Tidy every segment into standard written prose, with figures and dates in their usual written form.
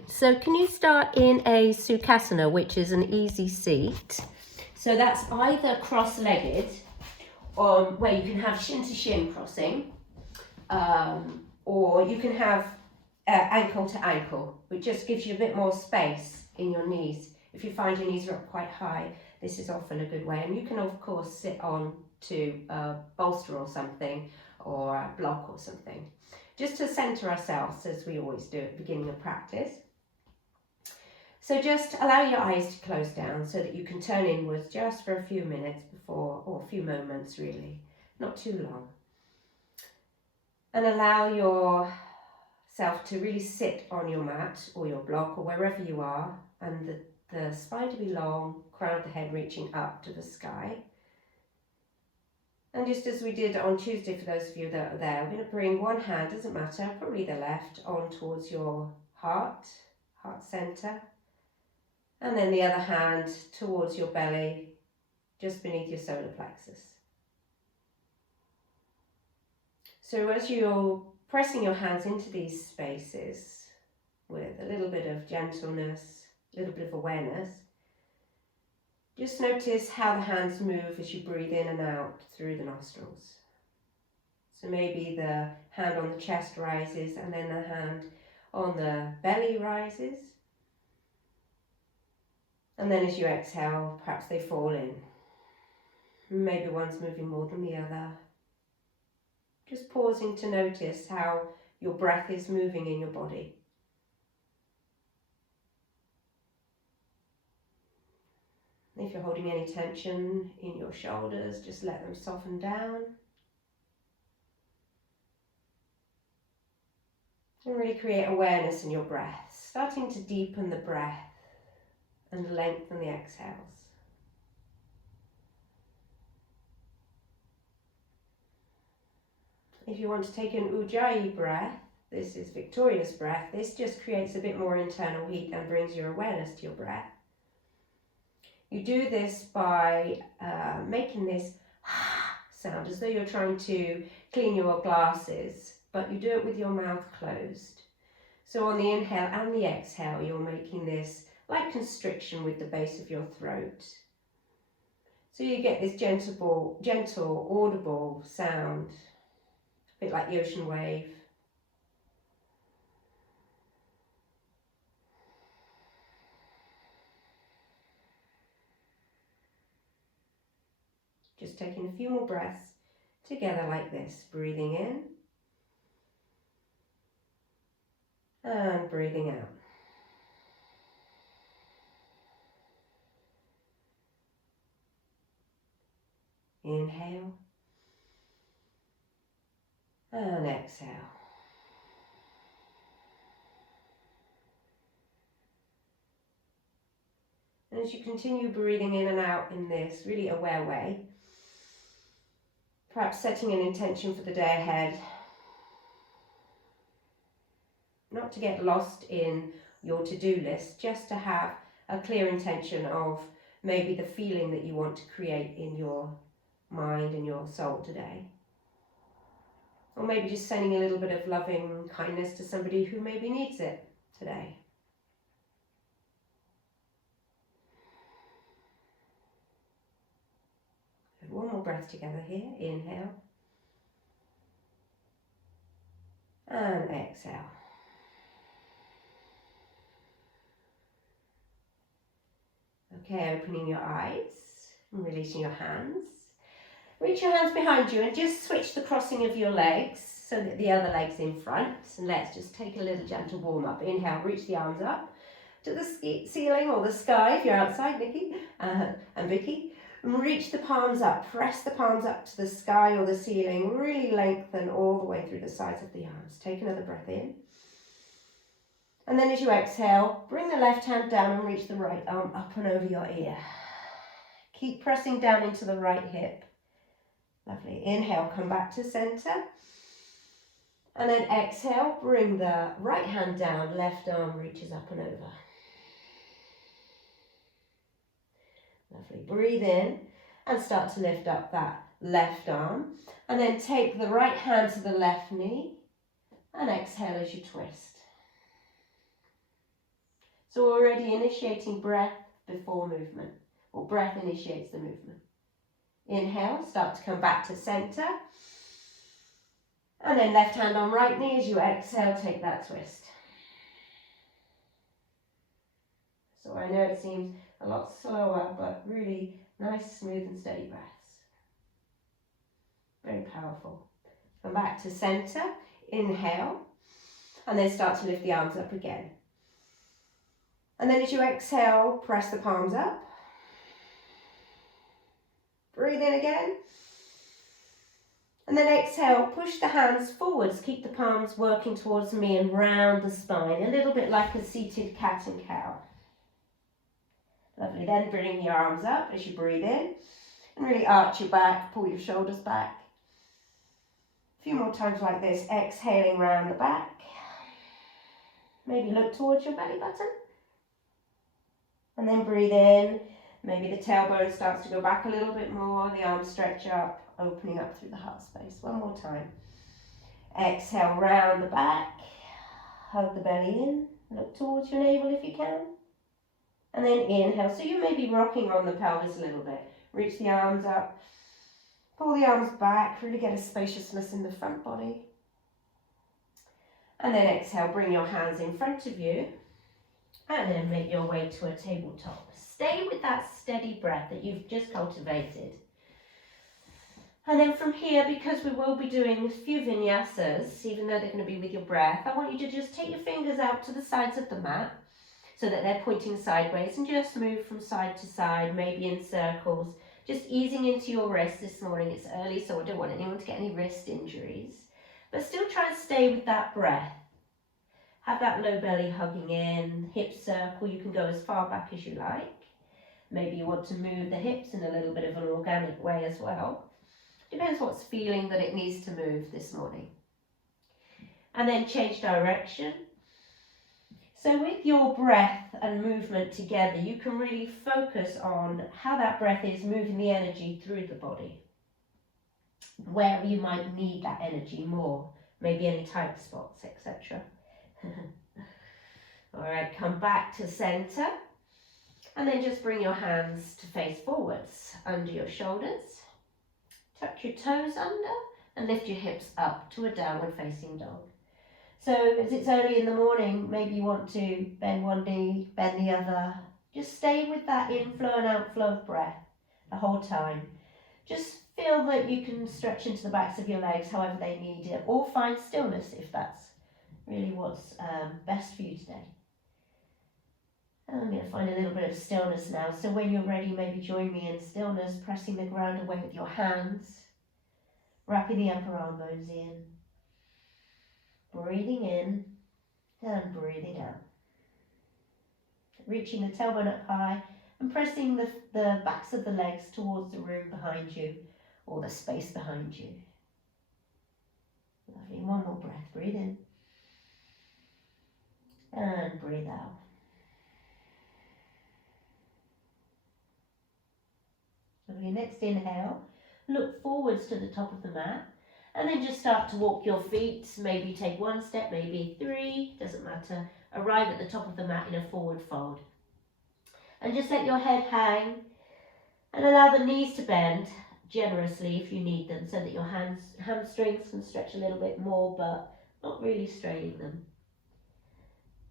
Okay, so can you start in a Sukhasana, which is an easy seat? So that's either cross-legged, where you can have shin to shin crossing, or you can have ankle to ankle, which just gives you a bit more space in your knees. If you find your knees are up quite high, this is often a good way. And you can of course sit on to a bolster or something, or a block or something, just to center ourselves, as we always do at the beginning of practice. So just allow your eyes to close down so that you can turn inwards just for a few minutes before, or a few moments really, not too long. And allow yourself to really sit on your mat or your block or wherever you are, and the spine to be long, crown of the head reaching up to the sky. And just as we did on Tuesday, for those of you that are there, we're going to bring one hand, doesn't matter, probably the left, on towards your heart center. And then the other hand towards your belly, just beneath your solar plexus. So as you're pressing your hands into these spaces with a little bit of gentleness, a little bit of awareness, just notice how the hands move as you breathe in and out through the nostrils. So maybe the hand on the chest rises, and then the hand on the belly rises. And then as you exhale, perhaps they fall in. Maybe one's moving more than the other. Just pausing to notice how your breath is moving in your body. If you're holding any tension in your shoulders, just let them soften down. And really create awareness in your breath, starting to deepen the breath and lengthen the exhales. If you want to take an Ujjayi breath, this is victorious breath, this just creates a bit more internal heat and brings your awareness to your breath. You do this by making this sound as though you're trying to clean your glasses, but you do it with your mouth closed. So on the inhale and the exhale, you're making this light constriction with the base of your throat. So you get this gentle, audible sound, a bit like the ocean wave. Just taking a few more breaths together like this, breathing in and breathing out. Inhale and exhale. And as you continue breathing in and out in this really aware way, perhaps setting an intention for the day ahead, not to get lost in your to-do list, just to have a clear intention of maybe the feeling that you want to create in your mind and your soul today. Or maybe just sending a little bit of loving kindness to somebody who maybe needs it today. One more breath together here. Inhale and exhale. Okay, opening your eyes and releasing your hands. Reach your hands behind you and just switch the crossing of your legs so that the other leg's in front. And let's just take a little gentle warm up. Inhale, reach the arms up to the ceiling or the sky if you're outside, Nikki and Vicky. And reach the palms up, press the palms up to the sky or the ceiling. Really lengthen all the way through the sides of the arms. Take another breath in. And then as you exhale, bring the left hand down and reach the right arm up and over your ear. Keep pressing down into the right hip. Lovely. Inhale, come back to center. And then exhale, bring the right hand down, left arm reaches up and over. Lovely. Breathe in and start to lift up that left arm. And then take the right hand to the left knee and exhale as you twist. So we're already initiating breath before movement, or breath initiates the movement. Inhale, start to come back to center. And then left hand on right knee as you exhale, take that twist. So I know it seems a lot slower, but really nice, smooth and steady breaths. Very powerful. Come back to center, inhale, and then start to lift the arms up again. And then as you exhale, press the palms up. Breathe in again. And then exhale, push the hands forwards, keep the palms working towards me and round the spine, a little bit like a seated cat and cow. Lovely, then bring your arms up as you breathe in and really arch your back, pull your shoulders back. A few more times like this, exhaling round the back. Maybe look towards your belly button. And then breathe in. Maybe the tailbone starts to go back a little bit more, the arms stretch up, opening up through the heart space. One more time. Exhale, round the back. Hug the belly in. Look towards your navel if you can. And then inhale. So you may be rocking on the pelvis a little bit. Reach the arms up. Pull the arms back. Really get a spaciousness in the front body. And then exhale, bring your hands in front of you. And then make your way to a tabletop. Stay with that steady breath that you've just cultivated. And then from here, because we will be doing a few vinyasas, even though they're going to be with your breath, I want you to just take your fingers out to the sides of the mat so that they're pointing sideways and just move from side to side, maybe in circles, just easing into your wrists this morning. It's early, so I don't want anyone to get any wrist injuries. But still try and stay with that breath. Have that low belly hugging in, hip circle. You can go as far back as you like. Maybe you want to move the hips in a little bit of an organic way as well. Depends what's feeling that it needs to move this morning. And then change direction. So with your breath and movement together, you can really focus on how that breath is moving the energy through the body. Where you might need that energy more, maybe any tight spots, etc. All right, come back to center. And then just bring your hands to face forwards, under your shoulders. Tuck your toes under and lift your hips up to a downward facing dog. So as it's early in the morning, maybe you want to bend one knee, bend the other. Just stay with that inflow and outflow of breath the whole time. Just feel that you can stretch into the backs of your legs however they need it, or find stillness if that's really what's best for you today. And I'm going to find a little bit of stillness now. So when you're ready, maybe join me in stillness, pressing the ground away with your hands, wrapping the upper arm bones in, breathing in and breathing out. Reaching the tailbone up high and pressing the backs of the legs towards the room behind you or the space behind you. Lovely. One more breath. Breathe in and breathe out. Lovely. Next inhale, look forwards to the top of the mat and then just start to walk your feet. Maybe take one step, maybe three, doesn't matter. Arrive at the top of the mat in a forward fold. And just let your head hang and allow the knees to bend generously if you need them so that your hamstrings can stretch a little bit more but not really straining them.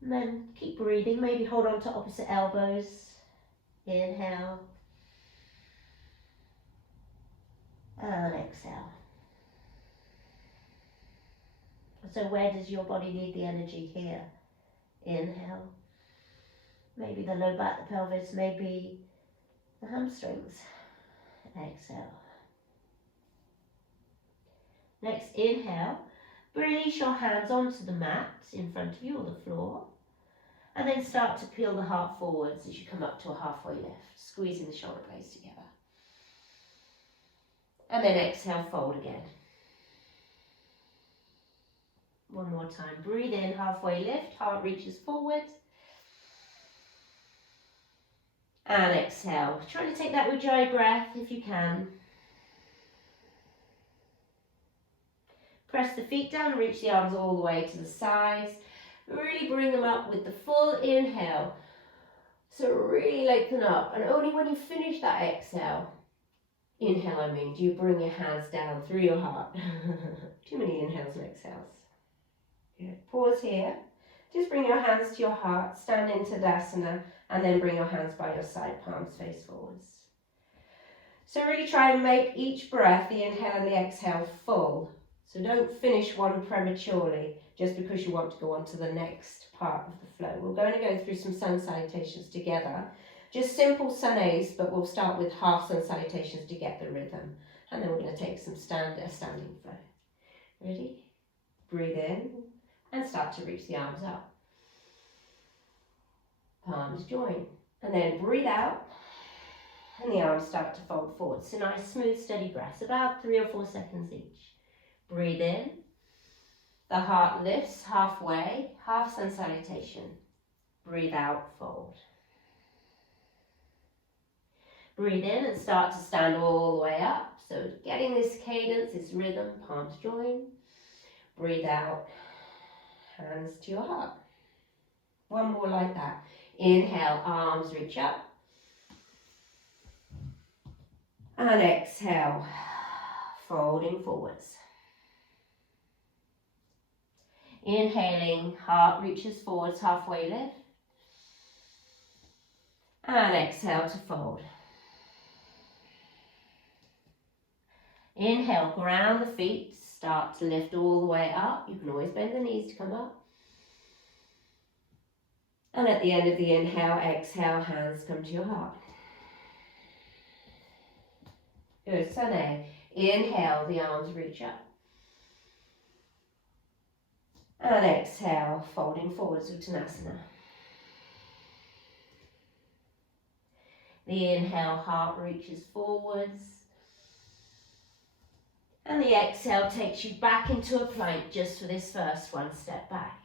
And then keep breathing, maybe hold on to opposite elbows. Inhale. And exhale. So where does your body need the energy here? Inhale. Maybe the low back, the pelvis, maybe the hamstrings. Exhale. Next, inhale. Release your hands onto the mat in front of you or the floor. And then start to peel the heart forwards as you come up to a halfway lift, squeezing the shoulder blades together. And then exhale, fold again. One more time. Breathe in, halfway lift, heart reaches forward. And exhale. Try to take that Ujjayi breath if you can. Press the feet down, reach the arms all the way to the sides. Really bring them up with the full inhale. So really lengthen up, and only when you finish that exhale, inhale I mean, do you bring your hands down through your heart. Too many inhales and exhales. Good. Pause here. Just bring your hands to your heart, stand in Tadasana, and then bring your hands by your side, palms face forwards. So really try and make each breath, the inhale and the exhale, full. So don't finish one prematurely just because you want to go on to the next part of the flow. We're going to go through some sun salutations together. Just simple sunays, but we'll start with half sun salutations to get the rhythm. And then we're going to take some standing flow. Ready? Breathe in and start to reach the arms up. Palms join. And then breathe out. And the arms start to fold forward. So nice, smooth, steady breaths, about 3 or 4 seconds each. Breathe in. The heart lifts halfway, half sun salutation. Breathe out, fold. Breathe in and start to stand all the way up. So getting this cadence, this rhythm, palms join. Breathe out, hands to your heart. One more like that. Inhale, arms reach up. And exhale, folding forwards. Inhaling, heart reaches forwards, halfway lift. And exhale to fold. Inhale, ground the feet, start to lift all the way up. You can always bend the knees to come up. And at the end of the inhale, exhale, hands come to your heart. Good, Sane. Inhale, the arms reach up. And exhale, folding forwards, Uttanasana. The inhale, heart reaches forwards. And the exhale takes you back into a plank just for this first one, step back.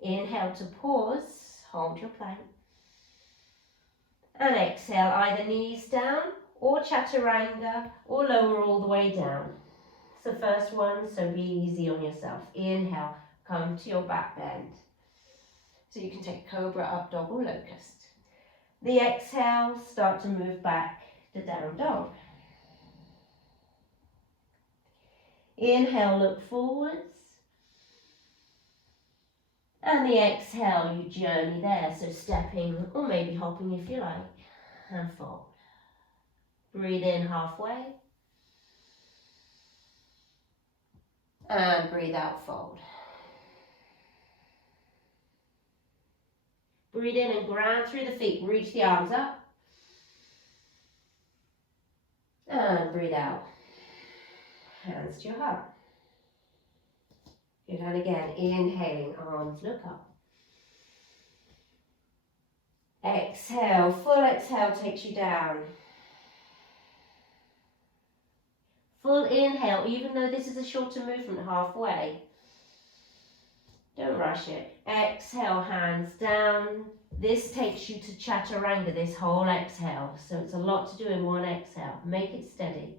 Inhale to pause, hold your plank. And exhale, either knees down or chaturanga or lower all the way down. It's the first one, so be easy on yourself. Inhale, come to your back bend. So you can take cobra, up dog or locust. The exhale, start to move back to down dog. Inhale, look forwards. And the exhale, you journey there, so stepping or maybe hopping if you like, and fold. Breathe in halfway. And breathe out, fold. Breathe in and ground through the feet, reach the arms up. And breathe out, hands to your heart. Good, and again, inhaling, arms look up. Exhale, full exhale takes you down. Full inhale, even though this is a shorter movement halfway. Don't rush it. Exhale, hands down. This takes you to chaturanga, this whole exhale. So it's a lot to do in one exhale. Make it steady.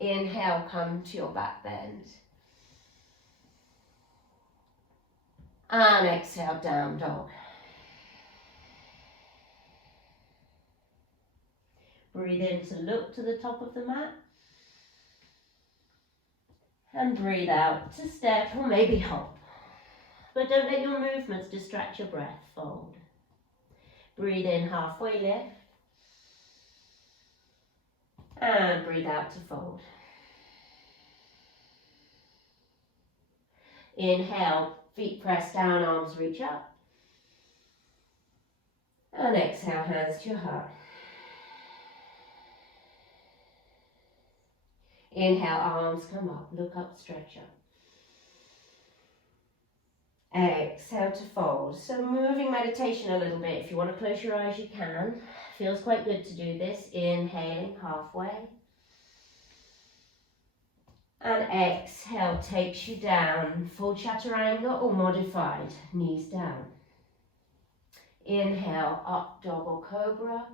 Inhale, come to your back bend. And exhale, down dog. Breathe in to look to the top of the mat. And breathe out to step or maybe hop. But don't let your movements distract your breath. Fold. Breathe in, halfway lift. And breathe out to fold. Inhale, feet press down, arms reach up. And exhale, hands to your heart. Inhale, arms come up, look up, stretch up. Exhale to fold. So moving meditation a little bit. If you want to close your eyes, you can. Feels quite good to do this. Inhaling, halfway. And exhale takes you down, full chaturanga or modified, knees down. Inhale, up dog or cobra.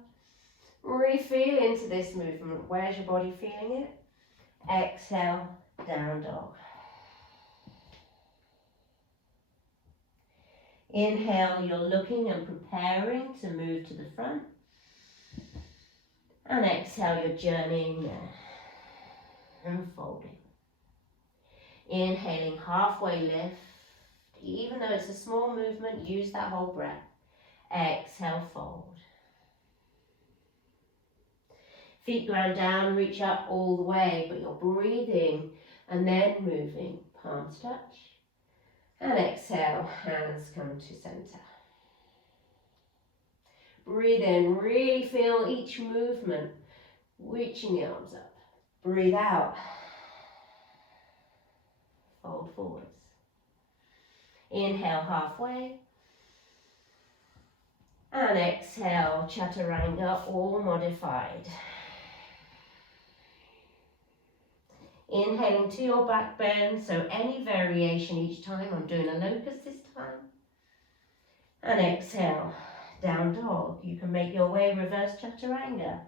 Really feel into this movement. Where's your body feeling it? Exhale, down dog. Inhale, you're looking and preparing to move to the front. And exhale, you're journeying there and folding. Inhaling, halfway lift. Even though it's a small movement, use that whole breath. Exhale, fold. Feet ground down, reach up all the way, but you're breathing and then moving. Palms touch. And exhale, hands come to center. Breathe in, really feel each movement, reaching the arms up. Breathe out. Fold forwards. Inhale, halfway. And exhale, chaturanga or modified. Inhaling to your back bend, so any variation each time. I'm doing a locust this time. And exhale, down dog. You can make your way reverse chaturanga.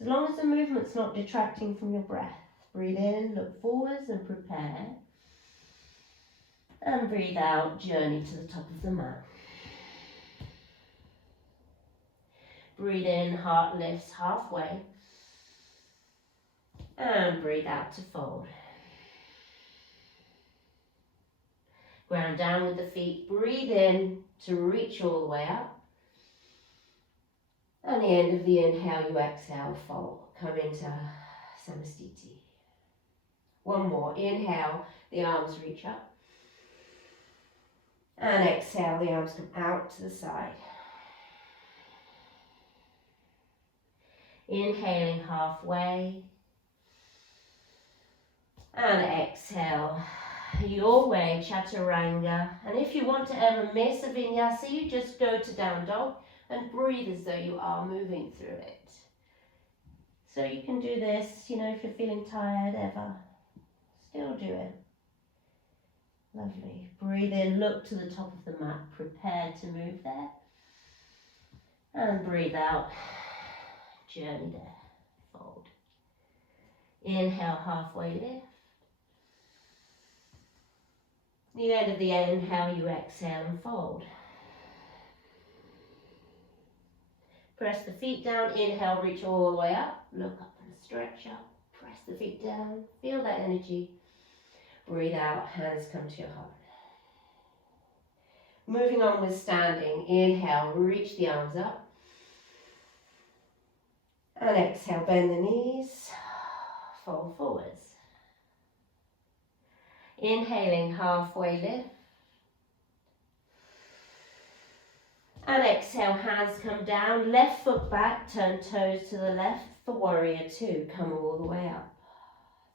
As long as the movement's not detracting from your breath. Breathe in, look forwards and prepare. And breathe out, journey to the top of the mat. Breathe in, heart lifts halfway. And breathe out to fold. Ground down with the feet. Breathe in to reach all the way up. And the end of the inhale, you exhale, fold. Come into Samastiti. One more. Inhale, the arms reach up. And exhale, the arms come out to the side. Inhaling halfway. And exhale, your way, chaturanga. And if you want to ever miss a vinyasa, you just go to down dog and breathe as though you are moving through it. So you can do this, if you're feeling tired ever, still do it. Lovely. Breathe in, look to the top of the mat, prepare to move there. And breathe out, journey there, fold. Inhale, halfway lift. The end of the inhale, you exhale and fold. Press the feet down, inhale, reach all the way up, look up and stretch up, press the feet down, feel that energy. Breathe out, hands come to your heart. Moving on with standing, inhale, reach the arms up. And exhale, bend the knees, fold forwards. Inhaling, halfway lift. And exhale, hands come down, left foot back, turn toes to the left for warrior two. Come all the way up.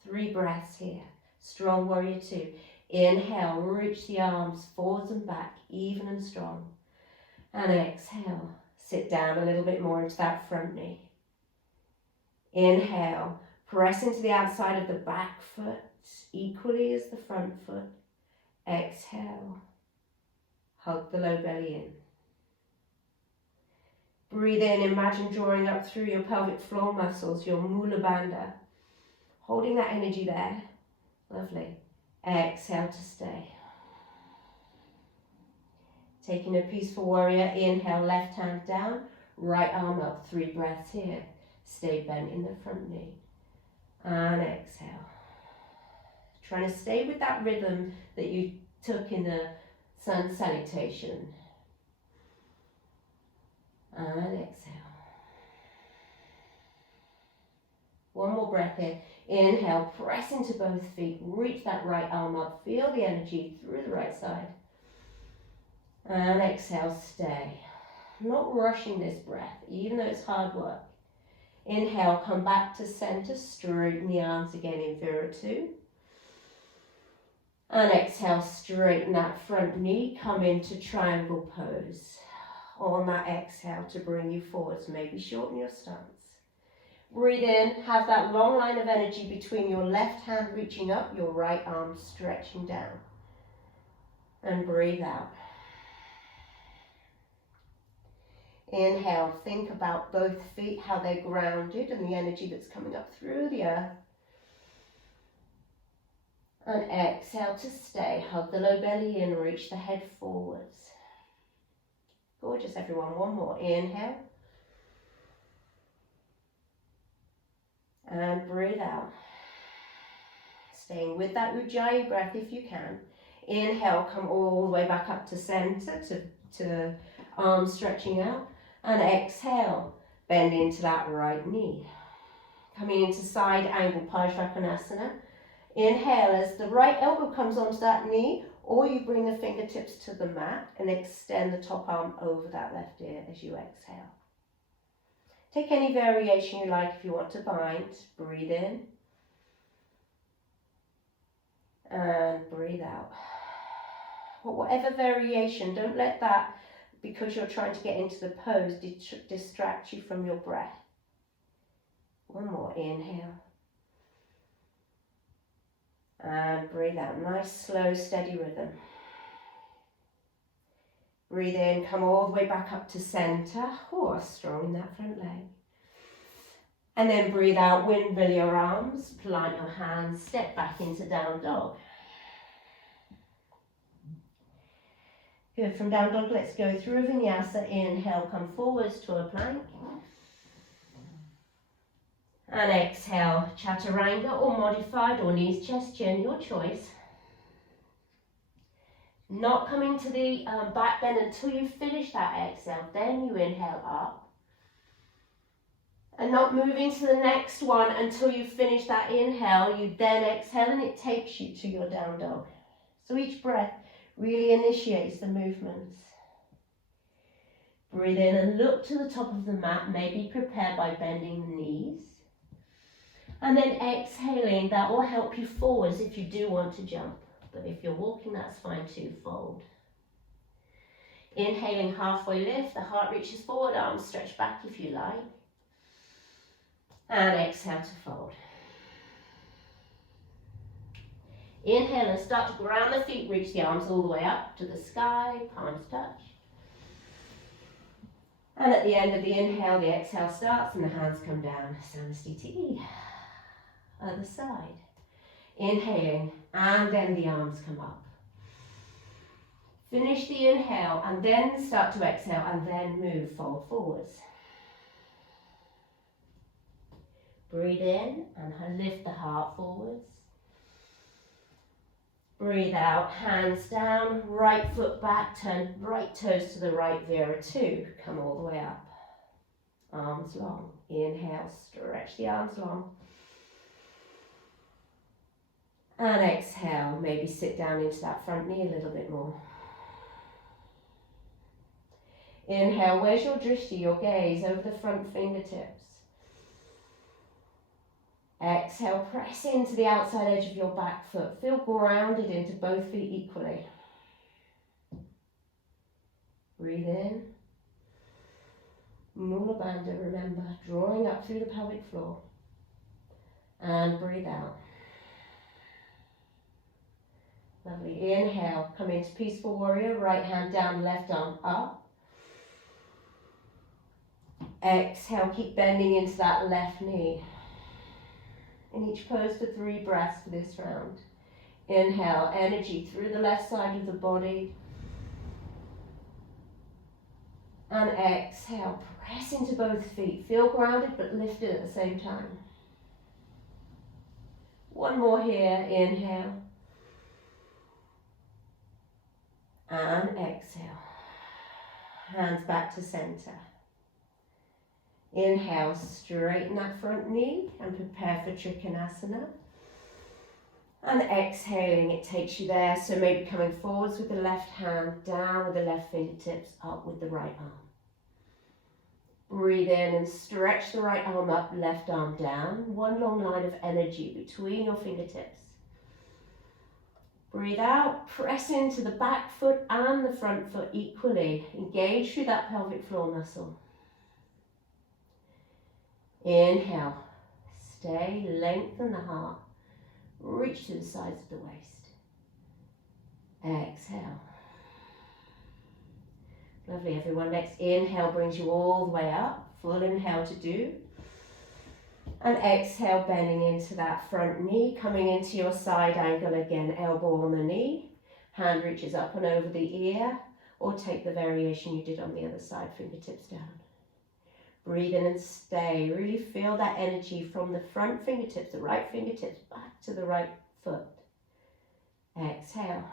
3 breaths here. Strong warrior two. Inhale, reach the arms forwards and back, even and strong. And exhale, sit down a little bit more into that front knee. Inhale, press into the outside of the back foot, equally as the front foot. Exhale, hug the low belly in. Breathe in, imagine drawing up through your pelvic floor muscles, your mula bandha. Holding that energy there. Lovely. Exhale to stay. Taking a peaceful warrior, inhale, left hand down, right arm up, 3 breaths here. Stay bent in the front knee. And exhale. Trying to stay with that rhythm that you took in the sun salutation. And exhale. One more breath here. Inhale, press into both feet. Reach that right arm up. Feel the energy through the right side. And exhale, stay. Not rushing this breath, even though it's hard work. Inhale, come back to center. Straighten the arms again in Viratu. And exhale, straighten that front knee. Come into triangle pose. On that exhale to bring you forwards, maybe shorten your stance. Breathe in, have that long line of energy between your left hand reaching up, your right arm stretching down. And breathe out. Inhale, think about both feet, how they're grounded and the energy that's coming up through the earth. And exhale to stay, hug the low belly in, reach the head forwards. Gorgeous, everyone. One more. Inhale. And breathe out. Staying with that Ujjayi breath if you can. Inhale, come all the way back up to center, to arms stretching out. And exhale, bend into that right knee. Coming into side angle Parsvakonasana. Inhale as the right elbow comes onto that knee, or you bring the fingertips to the mat and extend the top arm over that left ear as you exhale. Take any variation you like if you want to bind. Breathe in. And breathe out. But whatever variation, don't let that, because you're trying to get into the pose, distract you from your breath. One more. Inhale. And breathe out. Nice, slow, steady rhythm. Breathe in, come all the way back up to center. Oh, strong in that front leg. And then breathe out, windmill your arms, plant your hands, step back into down dog. Good, from down dog, let's go through vinyasa. Inhale, come forwards to a plank. And exhale, chaturanga or modified or knees, chest, chin, your choice. Not coming to the back bend until you finish that exhale, then you inhale up. And not moving to the next one until you finish that inhale, you then exhale and it takes you to your down dog. So each breath really initiates the movements. Breathe in and look to the top of the mat, maybe prepare by bending the knees. And then exhaling, that will help you forwards if you do want to jump. But if you're walking, that's fine too, fold. Inhaling, halfway lift, the heart reaches forward, arms stretch back if you like. And exhale to fold. Inhale and start to ground the feet, reach the arms all the way up to the sky, palms touch. And at the end of the inhale, the exhale starts and the hands come down. Samastiti. Other side. Inhaling, and then the arms come up. Finish the inhale, and then start to exhale, and then move, fold forwards. Breathe in, and lift the heart forwards. Breathe out, hands down, right foot back, turn right toes to the right, Vira 2. Come all the way up. Arms long. Inhale, stretch the arms long. And exhale, maybe sit down into that front knee a little bit more. Inhale, where's your drishti, your gaze, over the front fingertips. Exhale, press into the outside edge of your back foot. Feel grounded into both feet equally. Breathe in. Mula Bandha, remember, drawing up through the pelvic floor. And breathe out. Lovely. Inhale, come into Peaceful Warrior. Right hand down, left arm up. Exhale, keep bending into that left knee. In each pose for 3 breaths for this round. Inhale, energy through the left side of the body. And exhale, press into both feet. Feel grounded but lifted at the same time. One more here. Inhale. And exhale. Hands back to center. Inhale, straighten that front knee and prepare for Trikonasana. And exhaling, it takes you there. So maybe coming forwards with the left hand, down with the left fingertips, up with the right arm. Breathe in and stretch the right arm up, left arm down. One long line of energy between your fingertips. Breathe out, press into the back foot and the front foot equally. Engage through that pelvic floor muscle. Inhale, stay, lengthen the heart, reach to the sides of the waist. Exhale. Lovely, everyone. Next inhale brings you all the way up. Full inhale to do. And exhale, bending into that front knee, coming into your side angle again, elbow on the knee. Hand reaches up and over the ear, or take the variation you did on the other side, fingertips down. Breathe in and stay. Really feel that energy from the front fingertips, the right fingertips, back to the right foot. Exhale.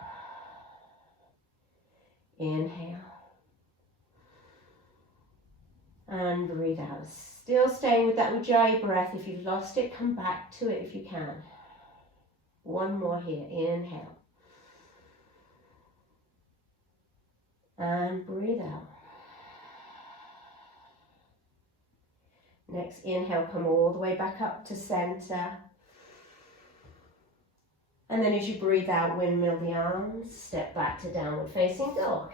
Inhale. And breathe out. Still staying with that Ujjayi breath. If you've lost it, come back to it if you can. One more here. Inhale. And breathe out. Next inhale, come all the way back up to center. And then as you breathe out, windmill the arms, step back to downward facing dog.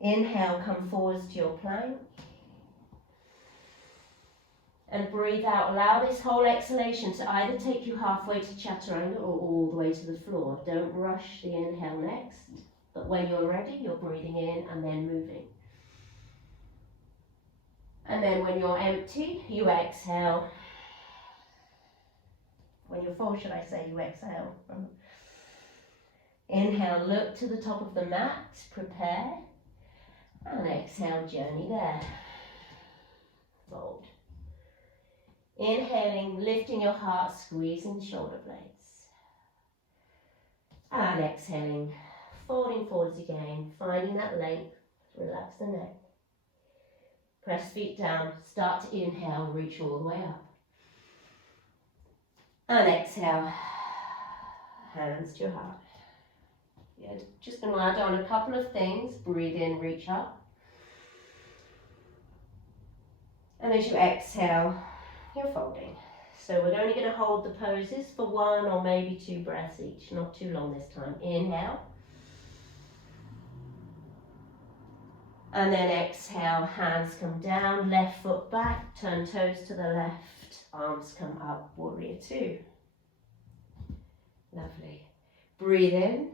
Inhale, come forwards to your plank. And breathe out. Allow this whole exhalation to either take you halfway to chaturanga or all the way to the floor. Don't rush the inhale next. But when you're ready, you're breathing in and then moving. And then when you're empty, you exhale. When you're full, should I say, you exhale. Inhale, look to the top of the mat, prepare. And exhale, journey there. Fold. Inhaling, lifting your heart, squeezing the shoulder blades. And exhaling, folding forwards again, finding that length, relax the neck. Press feet down, start to inhale, reach all the way up. And exhale, hands to your heart. You're just going to add on a couple of things. Breathe in, reach up. And as you exhale, you're folding. So we're only going to hold the poses for 1 or maybe 2 breaths each, not too long this time. Inhale. And then exhale, hands come down, left foot back, turn toes to the left, arms come up, warrior 2. Lovely. Breathe in.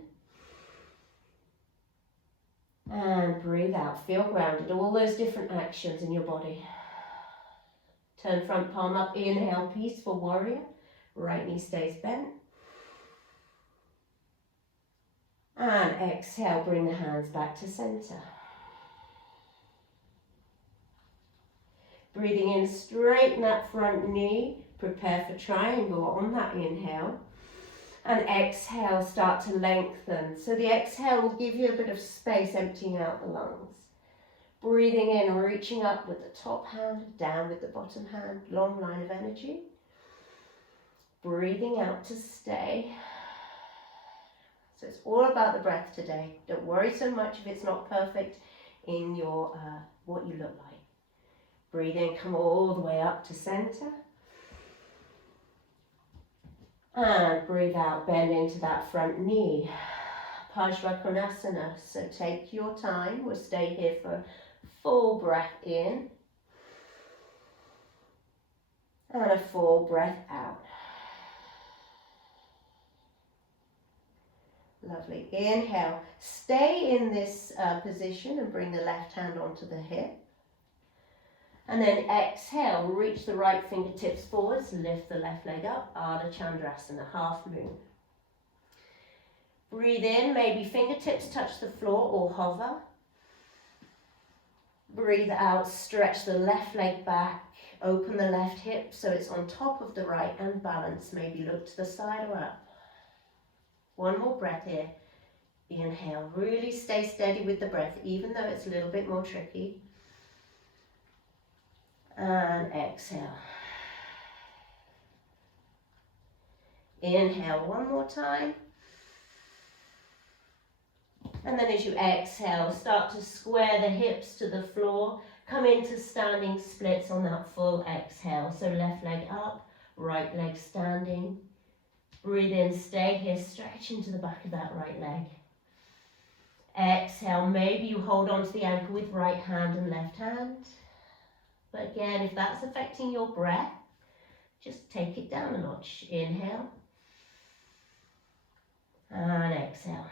And breathe out. Feel grounded. All those different actions in your body. Turn front palm up. Inhale, peaceful warrior. Right knee stays bent. And exhale, bring the hands back to center. Breathing in, straighten that front knee. Prepare for triangle on that inhale. And exhale, start to lengthen. So the exhale will give you a bit of space, emptying out the lungs. Breathing in, reaching up with the top hand, down with the bottom hand, long line of energy. Breathing out to stay. So it's all about the breath today. Don't worry so much if it's not perfect in your what you look like. Breathe in, come all the way up to center. And breathe out, bend into that front knee. Pajvakonasana. So take your time. We'll stay here for full breath in. And a full breath out. Lovely. Inhale. Stay in this position and bring the left hand onto the hip. And then exhale, reach the right fingertips forwards, lift the left leg up, Ardha Chandrasana, half moon. Breathe in, maybe fingertips touch the floor or hover. Breathe out, stretch the left leg back, open the left hip so it's on top of the right and balance, maybe look to the side or up. One more breath here. Inhale, really stay steady with the breath, even though it's a little bit more tricky. And exhale. Inhale one more time. And then as you exhale, start to square the hips to the floor. Come into standing splits on that full exhale. So left leg up, right leg standing. Breathe in, stay here, stretch into the back of that right leg. Exhale, maybe you hold on to the ankle with right hand and left hand. But again, if that's affecting your breath, just take it down a notch. Inhale. And exhale.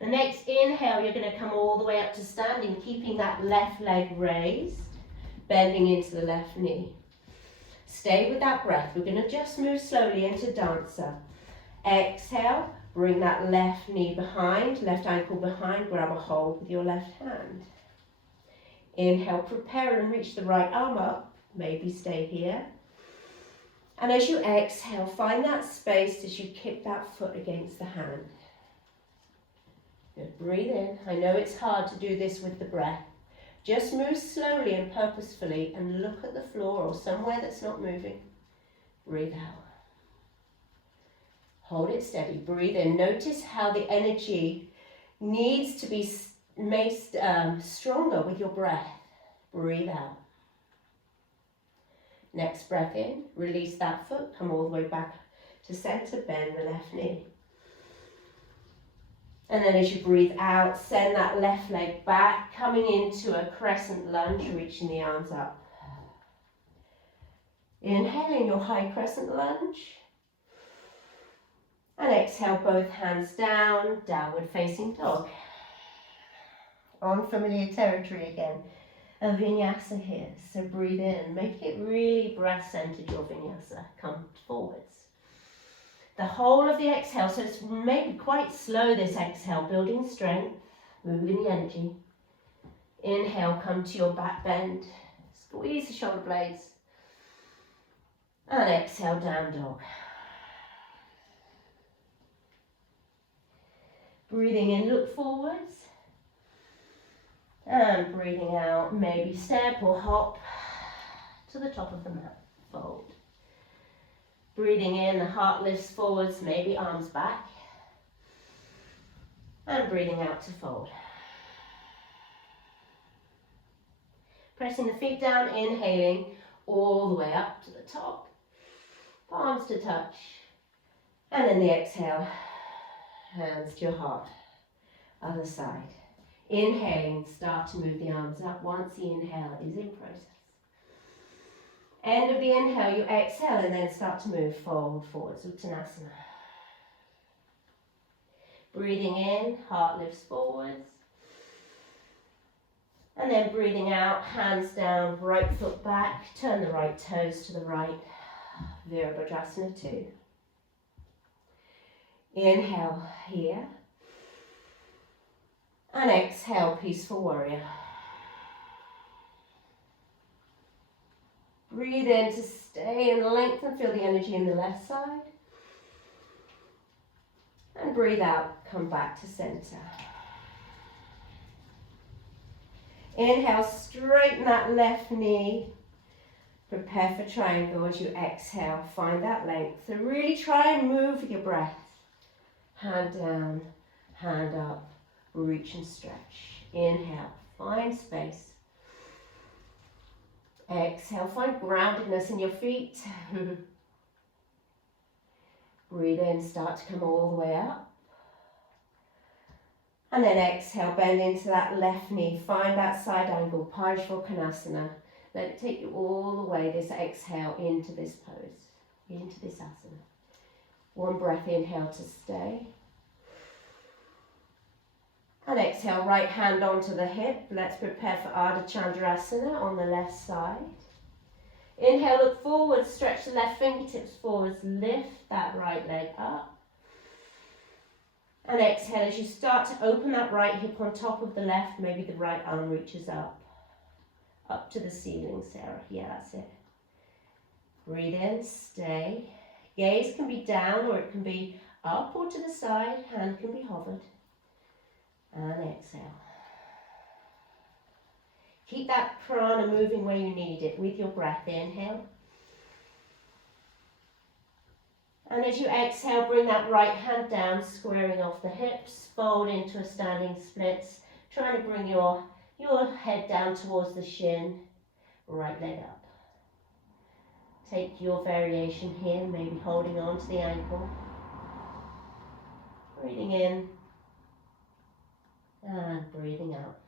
The next inhale, you're going to come all the way up to standing, keeping that left leg raised, bending into the left knee. Stay with that breath. We're going to just move slowly into dancer. Exhale, bring that left knee behind, left ankle behind, grab a hold with your left hand. Inhale, prepare and reach the right arm up, maybe stay here. And as you exhale, find that space as you kick that foot against the hand. Good, breathe in. I know it's hard to do this with the breath. Just move slowly and purposefully and look at the floor or somewhere that's not moving. Breathe out. Hold it steady, breathe in. Notice how the energy needs to be made stronger with your breath. Breathe out. Next breath in, release that foot, come all the way back to center, bend the left knee. And then as you breathe out, send that left leg back, coming into a crescent lunge, reaching the arms up. Inhaling your high crescent lunge. And exhale, both hands down, downward facing dog. On familiar territory again. A vinyasa here, so breathe in, make it really breath-centered, your vinyasa, come forwards. The whole of the exhale, so it's maybe quite slow this exhale, building strength, moving the energy. Inhale, come to your back bend, squeeze the shoulder blades. And exhale, down dog. Breathing in, look forwards. And breathing out, maybe step or hop to the top of the mat, fold. Breathing in, the heart lifts forwards, maybe arms back. And breathing out to fold. Pressing the feet down, inhaling all the way up to the top. Palms to touch. And then the exhale, hands to your heart. Other side. Inhaling, start to move the arms up once the inhale is in process. End of the inhale, you exhale and then start to move forwards, Uttanasana. Breathing in, heart lifts forwards. And then breathing out, hands down, right foot back, turn the right toes to the right, Virabhadrasana 2. Inhale here. And exhale, peaceful warrior. Breathe in to stay and lengthen, feel the energy in the left side. And breathe out, come back to center. Inhale, straighten that left knee. Prepare for triangle as you exhale, find that length. So really try and move with your breath. Hand down, hand up. Reach and stretch. Inhale, find space. Exhale, find groundedness in your feet. Breathe in, start to come all the way up. And then exhale, bend into that left knee. Find that side angle, Parsvakonasana. Let it take you all the way, this exhale, into this pose, into this asana. One breath, inhale to stay. And exhale, right hand onto the hip. Let's prepare for Ardha Chandrasana on the left side. Inhale, look forward, stretch the left fingertips forwards, lift that right leg up. And exhale, as you start to open that right hip on top of the left, maybe the right arm reaches up to the ceiling, Sarah. Yeah, that's it. Breathe in, stay. Gaze can be down or it can be up or to the side, hand can be hovered. And exhale. Keep that prana moving where you need it with your breath. Inhale. And as you exhale, bring that right hand down, squaring off the hips, fold into a standing splits, trying to bring your head down towards the shin, right leg up. Take your variation here, maybe holding on to the ankle. Breathing in. And breathing out.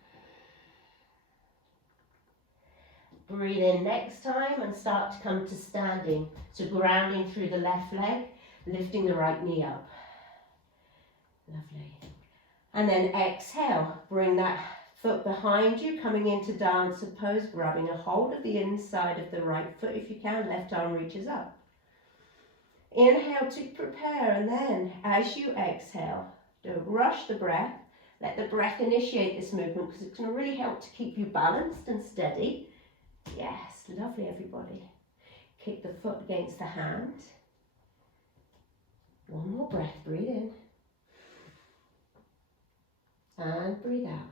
Breathe in next time and start to come to standing. So grounding through the left leg, lifting the right knee up. Lovely. And then exhale, bring that foot behind you, coming into dancer pose, grabbing a hold of the inside of the right foot if you can, left arm reaches up. Inhale to prepare, and then as you exhale, don't rush the breath. Let the breath initiate this movement because it's going to really help to keep you balanced and steady. Yes, lovely everybody. Kick the foot against the hand. One more breath, breathe in. And breathe out.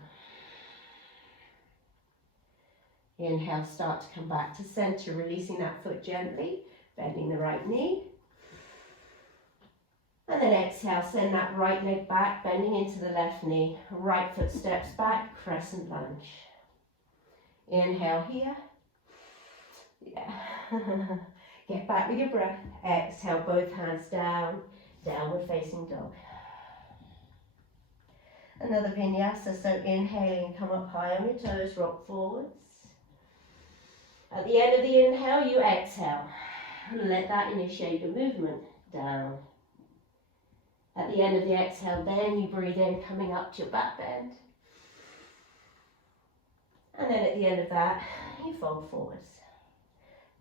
Inhale, start to come back to center, releasing that foot gently, bending the right knee. And then exhale, send that right leg back, bending into the left knee. Right foot steps back, crescent lunge. Inhale here. Yeah. Get back with your breath. Exhale, both hands down, downward facing dog. Another vinyasa, so inhaling, come up high on your toes, rock forwards. At the end of the inhale, you exhale. And let that initiate your movement down. At the end of the exhale, then you breathe in, coming up to your back bend. And then at the end of that, you fold forwards.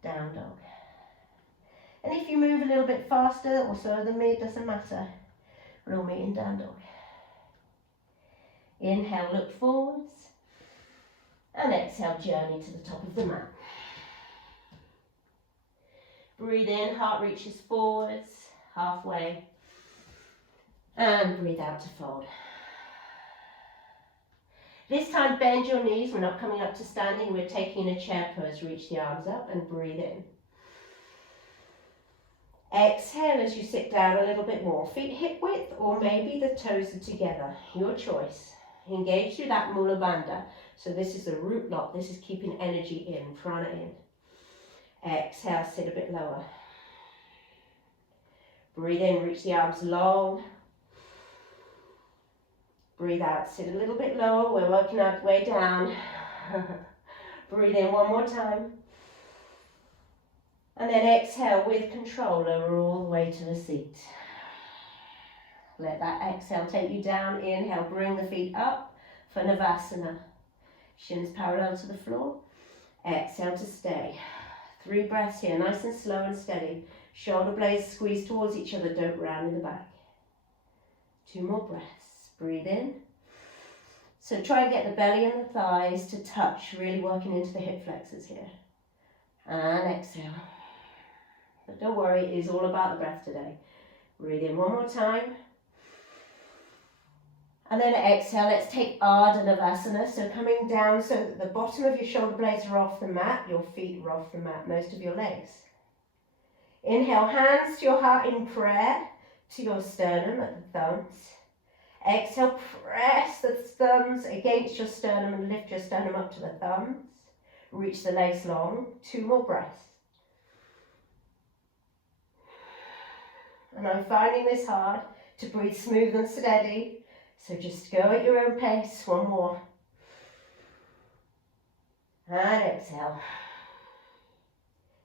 Down dog. And if you move a little bit faster or slower than me, it doesn't matter. We'll meet in down dog. Inhale, look forwards. And exhale, journey to the top of the mat. Breathe in, heart reaches forwards, halfway. And breathe out to fold. This time bend your knees, we're not coming up to standing, we're taking a chair pose. Reach the arms up and breathe in. Exhale as you sit down a little bit more. Feet hip width or maybe the toes are together, your choice. Engage through that Mula Bandha. So this is the root lock, this is keeping energy in, prana in. Exhale, sit a bit lower. Breathe in, reach the arms long. Breathe out, sit a little bit lower, we're working our way down. Breathe in one more time. And then exhale with control, lower all the way to a seat. Let that exhale take you down. Inhale, bring the feet up for Navasana. Shins parallel to the floor. Exhale to stay. 3 breaths here, nice and slow and steady. Shoulder blades squeeze towards each other, don't round in the back. 2 more breaths. Breathe in. So try and get the belly and the thighs to touch, really working into the hip flexors here. And exhale. But don't worry, it is all about the breath today. Breathe in one more time. And then exhale, let's take Ardha Navasana. So coming down so that the bottom of your shoulder blades are off the mat, your feet are off the mat, most of your legs. Inhale, hands to your heart in prayer, to your sternum at the thumbs. Exhale, press the thumbs against your sternum and lift your sternum up to the thumbs. Reach the legs long. 2 more breaths. And I'm finding this hard to breathe smooth and steady. So just go at your own pace. 1 more. And exhale.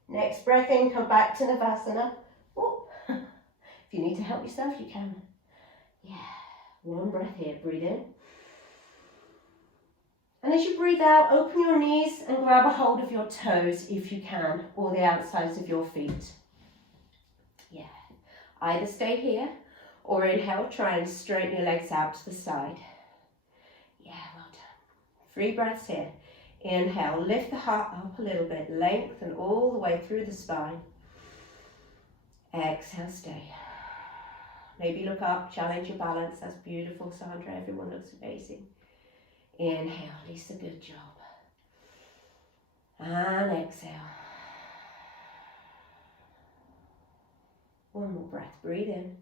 Next breath in, come back to Navasana. Whoop. If you need to help yourself, you can. Yeah. 1 breath here, breathe in. And as you breathe out, open your knees and grab a hold of your toes if you can, or the outsides of your feet. Yeah. Either stay here, or inhale, try and straighten your legs out to the side. Yeah, well done. 3 breaths here. Inhale, lift the heart up a little bit, lengthen all the way through the spine. Exhale, stay. Maybe look up, challenge your balance. That's beautiful, Sandra. Everyone looks amazing. Inhale, Lisa, good job. And exhale. 1 more breath, breathe in.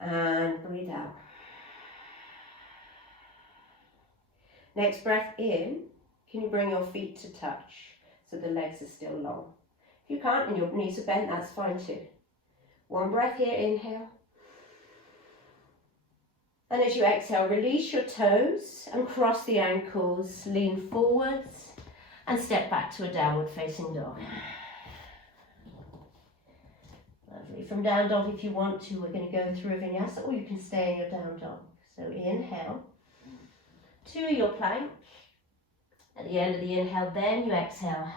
And breathe out. Next breath in, can you bring your feet to touch so the legs are still long? If you can't and your knees are bent, that's fine too. 1 breath here, inhale. And as you exhale, release your toes and cross the ankles, lean forwards and step back to a downward facing dog. Lovely. From down dog, if you want to, we're going to go through a vinyasa, or you can stay in your down dog. So inhale to your plank. At the end of the inhale, then you exhale.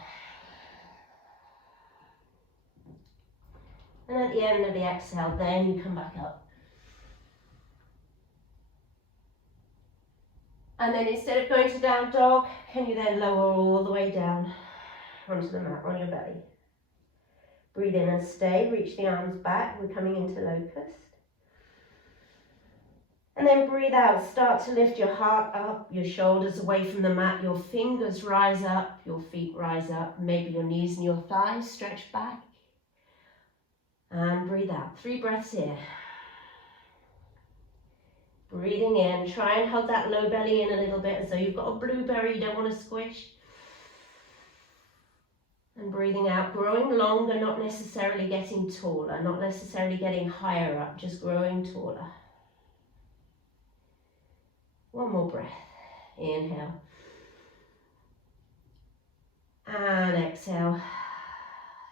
And at the end of the exhale, then you come back up. And then instead of going to down dog, can you then lower all the way down onto the mat, on your belly. Breathe in and stay, reach the arms back, we're coming into locust. And then breathe out, start to lift your heart up, your shoulders away from the mat, your fingers rise up, your feet rise up, maybe your knees and your thighs stretch back. And breathe out, 3 breaths here. Breathing in, try and hold that low belly in a little bit as though you've got a blueberry you don't want to squish. And breathing out, growing longer, not necessarily getting taller, not necessarily getting higher up, just growing taller. One more breath. Inhale. And exhale.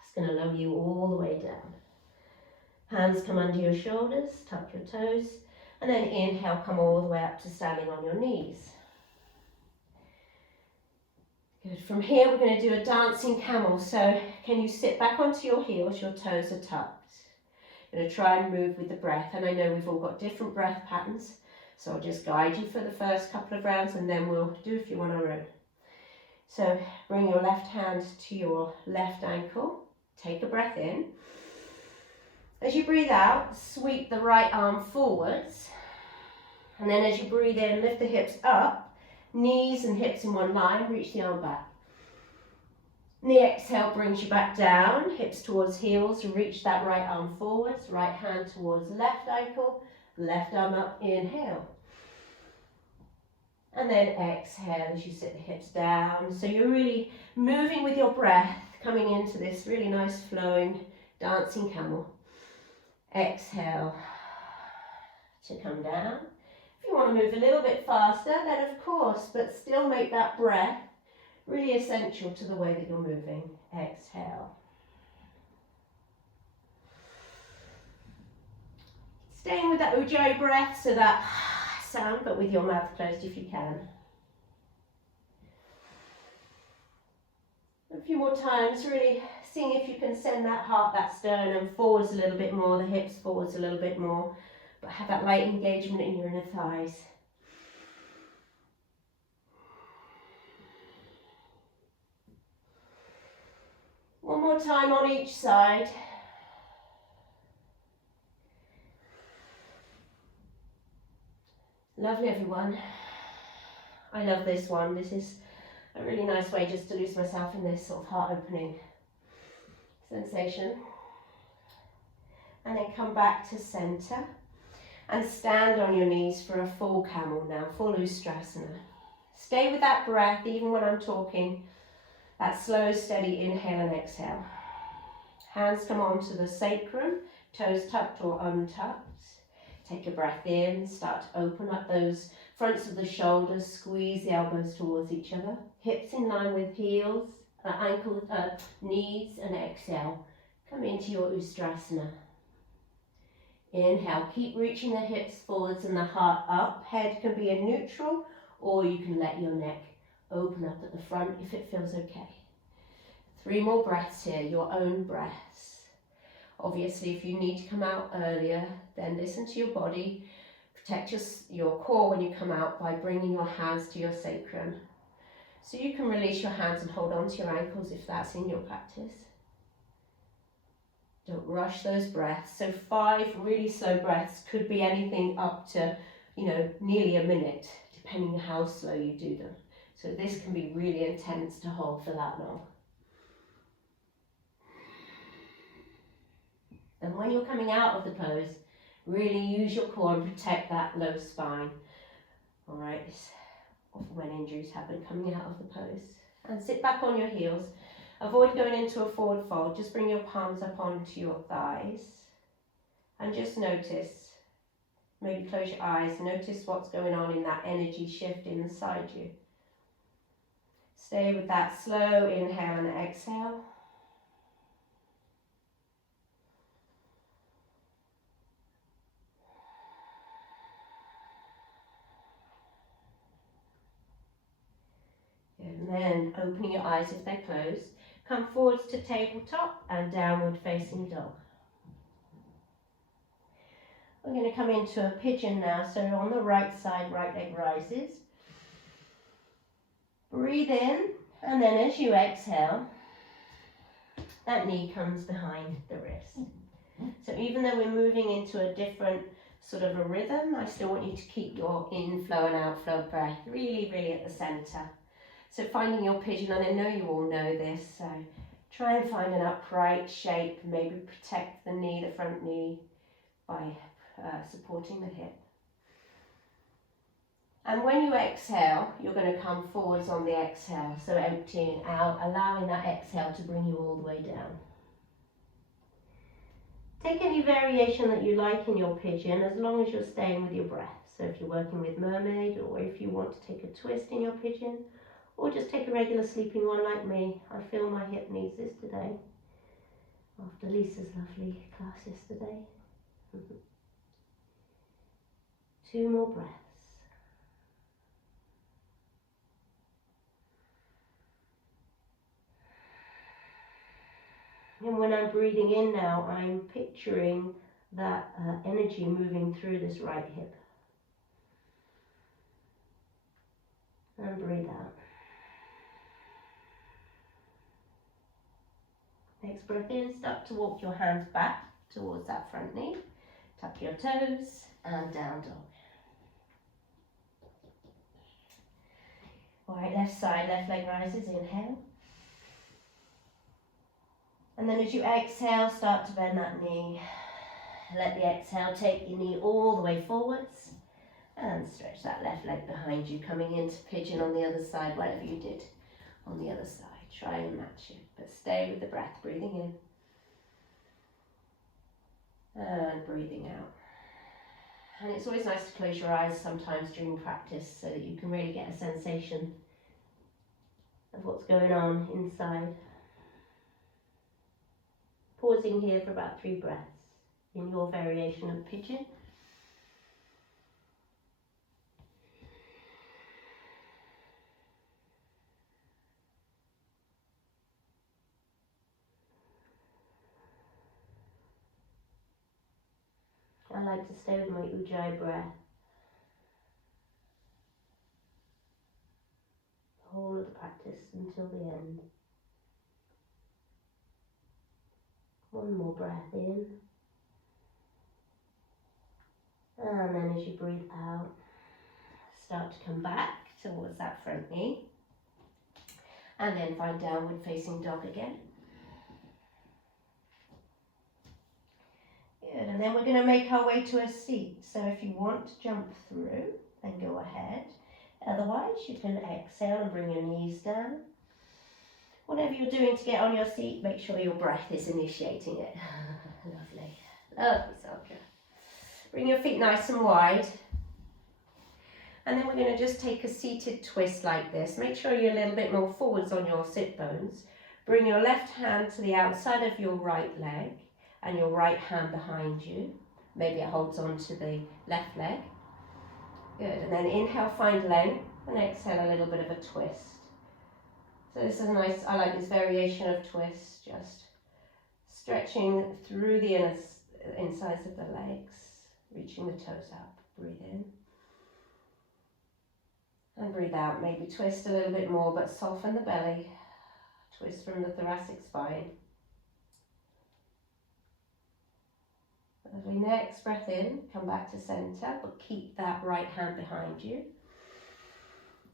It's going to lower you all the way down. Hands come under your shoulders, tuck your toes, and then inhale, come all the way up to standing on your knees. Good. From here, we're going to do a dancing camel. So can you sit back onto your heels, your toes are tucked. You're going to try and move with the breath. And I know we've all got different breath patterns. So I'll just guide you for the first couple of rounds and then we'll do a few on our own. So bring your left hand to your left ankle. Take a breath in. As you breathe out, sweep the right arm forwards. And then as you breathe in, lift the hips up. Knees and hips in one line, reach the arm back. And the exhale brings you back down, hips towards heels, reach that right arm forwards, right hand towards left ankle, left arm up, inhale. And then exhale as you sit the hips down. So you're really moving with your breath, coming into this really nice flowing dancing camel. Exhale to come down. If you want to move a little bit faster, then of course, but still make that breath really essential to the way that you're moving. Exhale. Staying with that ujjayi breath, so that sound, but with your mouth closed if you can. A few more times, really seeing if you can send that heart, that sternum forwards a little bit more, the hips forwards a little bit more, but have that light engagement in your inner thighs. One more time on each side. Lovely, everyone. I love this one. This is a really nice way just to lose myself in this sort of heart-opening sensation. And then come back to center and stand on your knees for a full camel now, full Ustrasana. Stay with that breath even when I'm talking. That slow, steady inhale and exhale. Hands come onto the sacrum, toes tucked or untucked. Take a breath in, start to open up those fronts of the shoulders, squeeze the elbows towards each other. Hips in line with heels, ankles, knees, and exhale. Come into your Ustrasana. Inhale, keep reaching the hips forwards and the heart up. Head can be in neutral, or you can let your neck open up at the front if it feels okay. 3 more breaths here, your own breaths. Obviously, if you need to come out earlier, then listen to your body. Protect your core when you come out by bringing your hands to your sacrum. So you can release your hands and hold on to your ankles if that's in your practice. Don't rush those breaths. So 5 really slow breaths could be anything up to, nearly a minute, depending on how slow you do them. So this can be really intense to hold for that long. And when you're coming out of the pose, really use your core and protect that low spine. All right, it's often when injuries happen coming out of the pose. And sit back on your heels. Avoid going into a forward fold. Just bring your palms up onto your thighs. And just notice, maybe close your eyes, notice what's going on in that energy shift inside you. Stay with that slow inhale and exhale. And then opening your eyes if they're closed. Come forwards to tabletop and downward facing dog. We're going to come into a pigeon now. So on the right side, right leg rises. Breathe in, and then as you exhale, that knee comes behind the wrist. So even though we're moving into a different sort of a rhythm, I still want you to keep your inflow and outflow breath really, really at the center. So finding your pigeon, and I know you all know this, so try and find an upright shape, maybe protect the knee, the front knee, by supporting the hip. And when you exhale, you're going to come forwards on the exhale, so emptying out, allowing that exhale to bring you all the way down. Take any variation that you like in your pigeon, as long as you're staying with your breath. So if you're working with mermaid, or if you want to take a twist in your pigeon, or just take a regular sleeping one like me. I feel my hip needs this today, after Lisa's lovely class yesterday. 2 more breaths. And when I'm breathing in now, I'm picturing that energy moving through this right hip. And breathe out. Next breath in, start to walk your hands back towards that front knee. Tuck your toes and down dog. All right, left side, left leg rises, inhale. And then as you exhale, start to bend that knee. Let the exhale take your knee all the way forwards and stretch that left leg behind you, coming into pigeon on the other side, whatever you did on the other side. Try and match it, but stay with the breath, breathing in and breathing out. And it's always nice to close your eyes sometimes during practice so that you can really get a sensation of what's going on inside. Pausing here for about 3 breaths in your variation of pigeon. I like to stay with my Ujjayi breath the whole of the practice until the end. 1 more breath in. And then as you breathe out, start to come back towards that front knee. And then find downward facing dog again. Good, and then we're going to make our way to a seat. So if you want to jump through, then go ahead. Otherwise, you can exhale and bring your knees down. Whatever you're doing to get on your seat, make sure your breath is initiating it. Lovely, lovely, Sandra. Bring your feet nice and wide. And then we're going to just take a seated twist like this. Make sure you're a little bit more forwards on your sit bones. Bring your left hand to the outside of your right leg and your right hand behind you. Maybe it holds on to the left leg. Good, and then inhale, find length, and exhale a little bit of a twist. So this is a nice, I like this variation of twist, just stretching through the insides of the legs, reaching the toes up. Breathe in. And breathe out, maybe twist a little bit more, but soften the belly. Twist from the thoracic spine. Lovely, next breath in, come back to center, but keep that right hand behind you.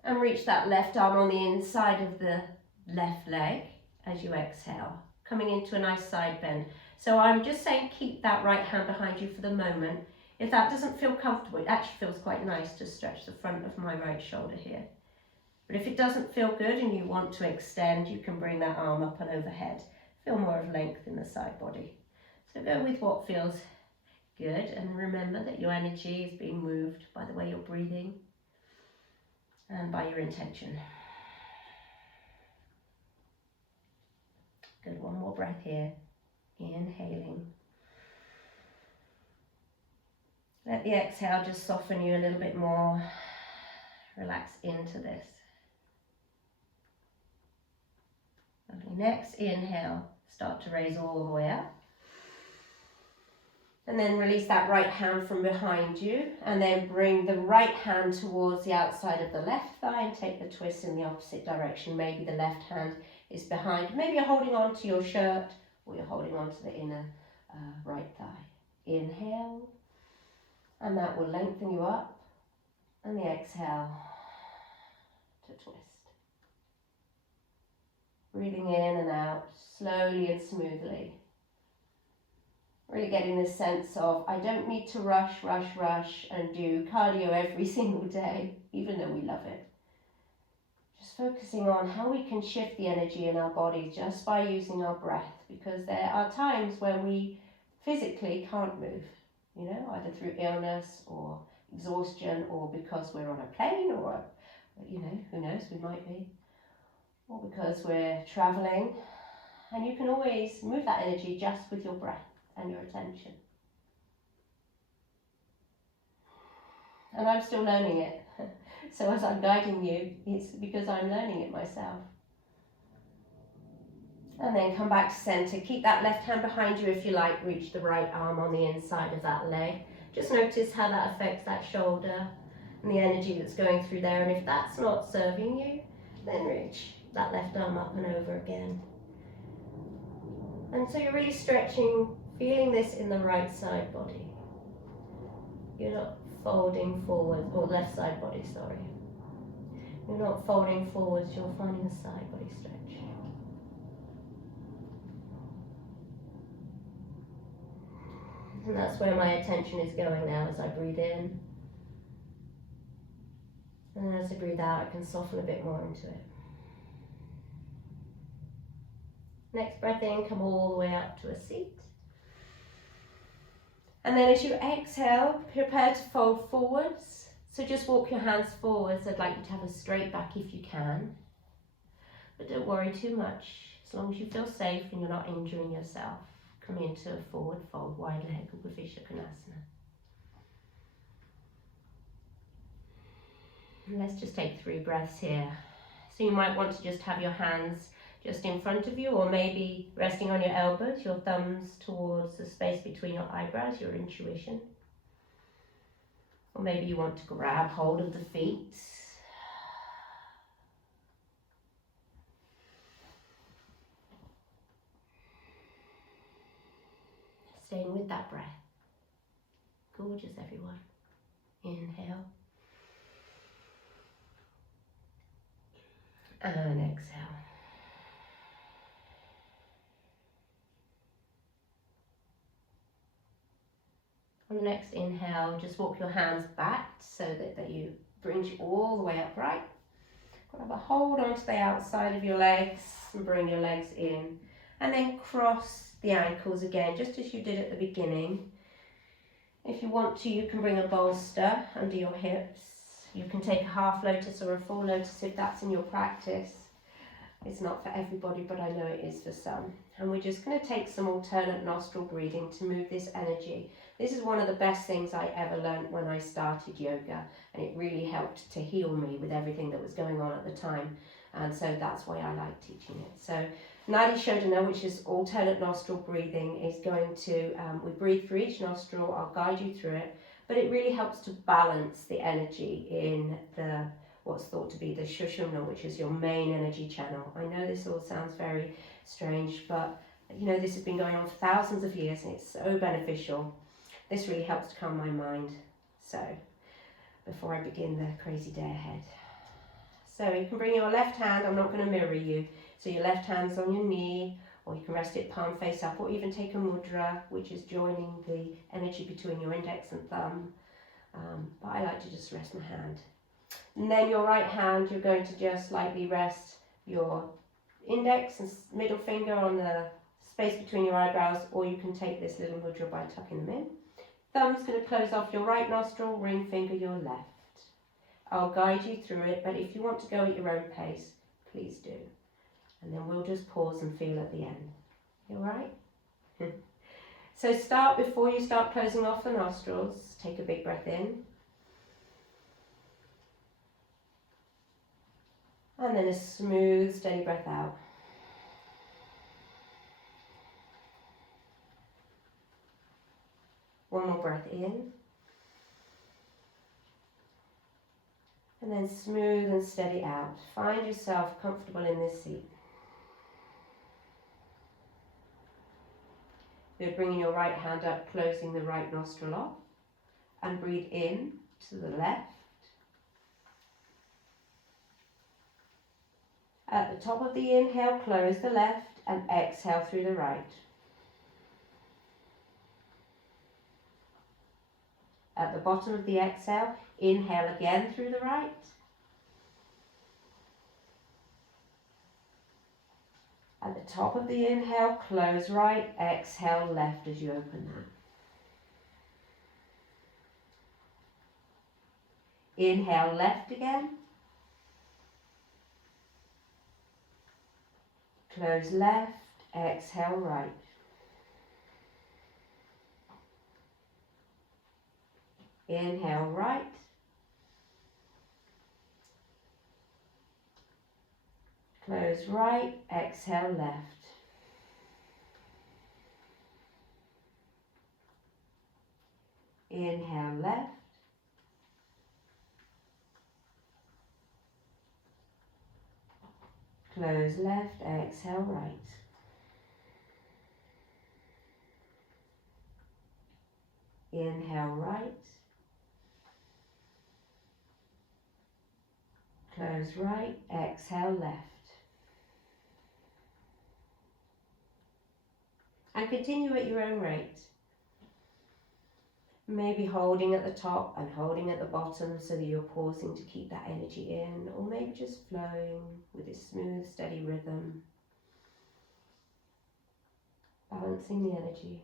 And reach that left arm on the inside of the left leg as you exhale, coming into a nice side bend. So I'm just saying keep that right hand behind you for the moment. If that doesn't feel comfortable, it actually feels quite nice to stretch the front of my right shoulder here. But if it doesn't feel good and you want to extend, you can bring that arm up and overhead. Feel more of length in the side body. So go with what feels good, and remember that your energy is being moved by the way you're breathing and by your intention. Good, 1 more breath here. Inhaling. Let the exhale just soften you a little bit more. Relax into this. Lovely. Next inhale, start to raise all the way up. And then release that right hand from behind you, and then bring the right hand towards the outside of the left thigh and take the twist in the opposite direction. Maybe the left hand is behind. Maybe you're holding on to your shirt, or you're holding on to the inner right thigh. Inhale, and that will lengthen you up. And the exhale to twist. Breathing in and out, slowly and smoothly. Really getting this sense of, I don't need to rush and do cardio every single day, even though we love it. Just focusing on how we can shift the energy in our body just by using our breath, because there are times where we physically can't move, either through illness or exhaustion, or because we're on a plane, or, who knows, we might be, or because we're traveling. And you can always move that energy just with your breath and your attention. And I'm still learning it. So as I'm guiding you, it's because I'm learning it myself. And then come back to center. Keep that left hand behind you if you like. Reach the right arm on the inside of that leg. Just notice how that affects that shoulder and the energy that's going through there. And if that's not serving you, then reach that left arm up and over again. And so you're really stretching, feeling this in the right side body. You're not folding forward, or left side body, sorry. You're not folding forwards, you're finding a side body stretch. And that's where my attention is going now as I breathe in. And as I breathe out, I can soften a bit more into it. Next breath in, come all the way up to a seat. And then as you exhale, prepare to fold forwards. So just walk your hands forwards. I'd like you to have a straight back if you can. But don't worry too much. As long as you feel safe and you're not injuring yourself. Come into a forward fold, wide leg, Upavishya Konasana. And let's just take 3 breaths here. So you might want to just have your hands just in front of you, or maybe resting on your elbows, your thumbs towards the space between your eyebrows, your intuition. Or maybe you want to grab hold of the feet. Staying with that breath. Gorgeous, everyone. Inhale. And exhale. On the next inhale, just walk your hands back so that you brings you all the way upright. Grab a hold onto the outside of your legs and bring your legs in. And then cross the ankles again, just as you did at the beginning. If you want to, you can bring a bolster under your hips. You can take a half lotus or a full lotus if that's in your practice. It's not for everybody, but I know it is for some. And we're just going to take some alternate nostril breathing to move this energy. This is one of the best things I ever learned when I started yoga, and it really helped to heal me with everything that was going on at the time. And so that's why I like teaching it. So Nadi Shodhana, which is alternate nostril breathing, is going to, we breathe through each nostril, I'll guide you through it, but it really helps to balance the energy in the what's thought to be the Shushumna, which is your main energy channel. I know this all sounds very strange, but this has been going on for thousands of years and it's so beneficial. This really helps to calm my mind. So, before I begin the crazy day ahead. So you can bring your left hand, I'm not going to mirror you, so your left hand's on your knee, or you can rest it palm face up, or even take a mudra, which is joining the energy between your index and thumb. But I like to just rest my hand. And then your right hand, you're going to just lightly rest your index and middle finger on the space between your eyebrows, or you can take this little mudra by tucking them in. Thumb's going to close off your right nostril, ring finger your left. I'll guide you through it, but if you want to go at your own pace, please do. And then we'll just pause and feel at the end. You all right? So start, before you start closing off the nostrils, take a big breath in. And then a smooth, steady breath out. One more breath in. And then smooth and steady out. Find yourself comfortable in this seat. Good, bringing your right hand up, closing the right nostril off. And breathe in to the left. At the top of the inhale, close the left and exhale through the right. At the bottom of the exhale, inhale again through the right. At the top of the inhale, close right, exhale left as you open that. Inhale left again. Close left, exhale right. Inhale right. Close right, exhale left. Inhale left. Close left, exhale right. Inhale right. Close right, exhale left. And continue at your own rate. Maybe holding at the top and holding at the bottom so that you're pausing to keep that energy in, or maybe just flowing with a smooth, steady rhythm. Balancing the energy.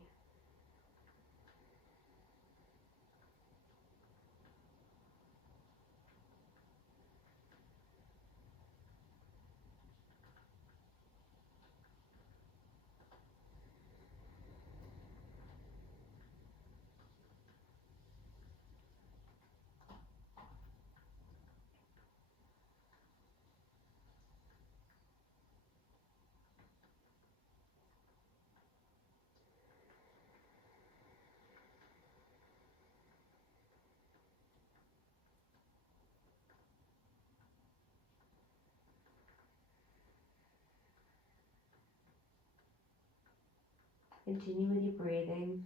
Continue with your breathing.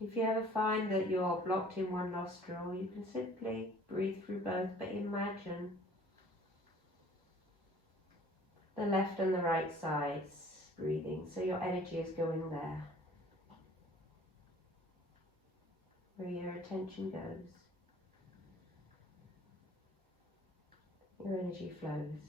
If you ever find that you're blocked in one nostril, you can simply breathe through both, but imagine the left and the right sides breathing, so your energy is going there, where your attention goes. Your energy flows.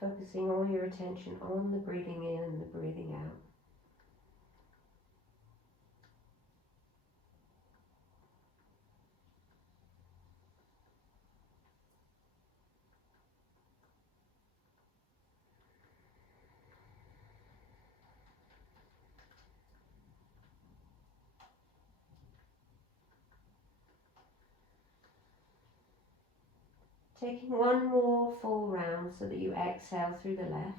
Focusing all your attention on the breathing in and the breathing out. Taking one more full round so that you exhale through the left.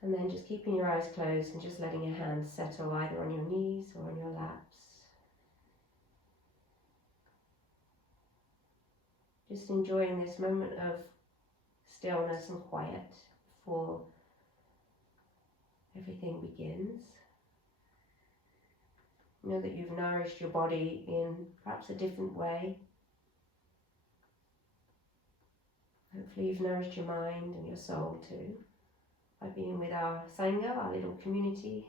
And then just keeping your eyes closed and just letting your hands settle either on your knees or on your laps. Just enjoying this moment of stillness and quiet before everything begins. Know that you've nourished your body in perhaps a different way. Hopefully you've nourished your mind and your soul too, by being with our Sangha, our little community.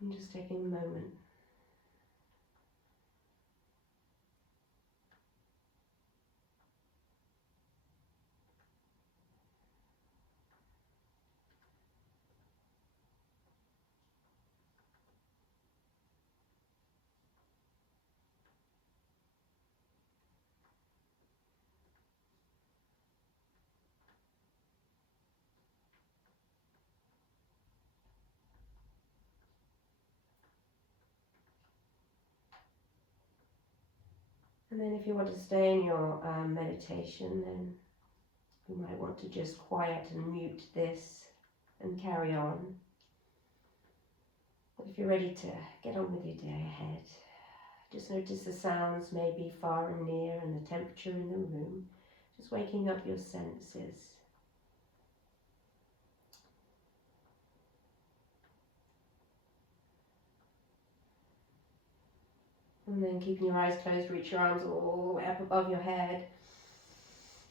And just taking a moment. And then if you want to stay in your meditation, then you might want to just quiet and mute this and carry on. But if you're ready to get on with your day ahead, just notice the sounds maybe far and near and the temperature in the room. Just waking up your senses. And then keeping your eyes closed, reach your arms all the way up above your head.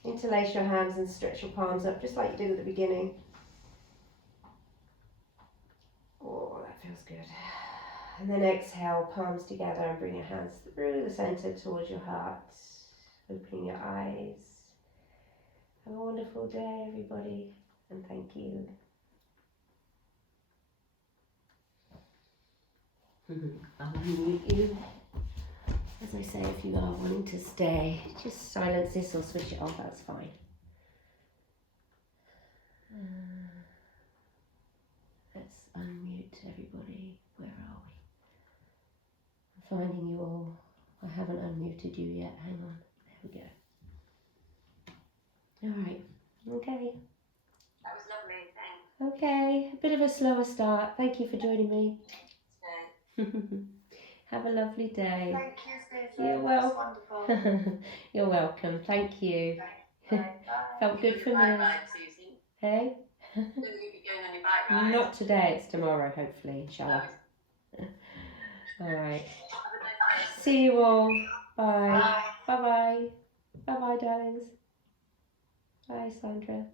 Interlace your hands and stretch your palms up just like you did at the beginning. Oh, that feels good. And then exhale, palms together, and bring your hands through the center towards your heart. Opening your eyes. Have a wonderful day, everybody, and thank you. I'll unmute you. As I say, if you are wanting to stay, just silence this or switch it off, that's fine. Let's unmute everybody. Where are we? I'm finding you all. I haven't unmuted you yet. Hang on. There we go. All right. Okay. That was lovely, thanks. Okay. A bit of a slower start. Thank you for joining me. Have a lovely day. Thank you, Susan. You're welcome. Wonderful. You're welcome. Thank you. Bye. Felt good for me. Bike ride, Susan. Hey? Will you be going on your bike ride? Not today. It's tomorrow, hopefully, inshallah. All right. See you all. Bye. Bye-bye. Bye-bye, darlings. Bye, Sandra.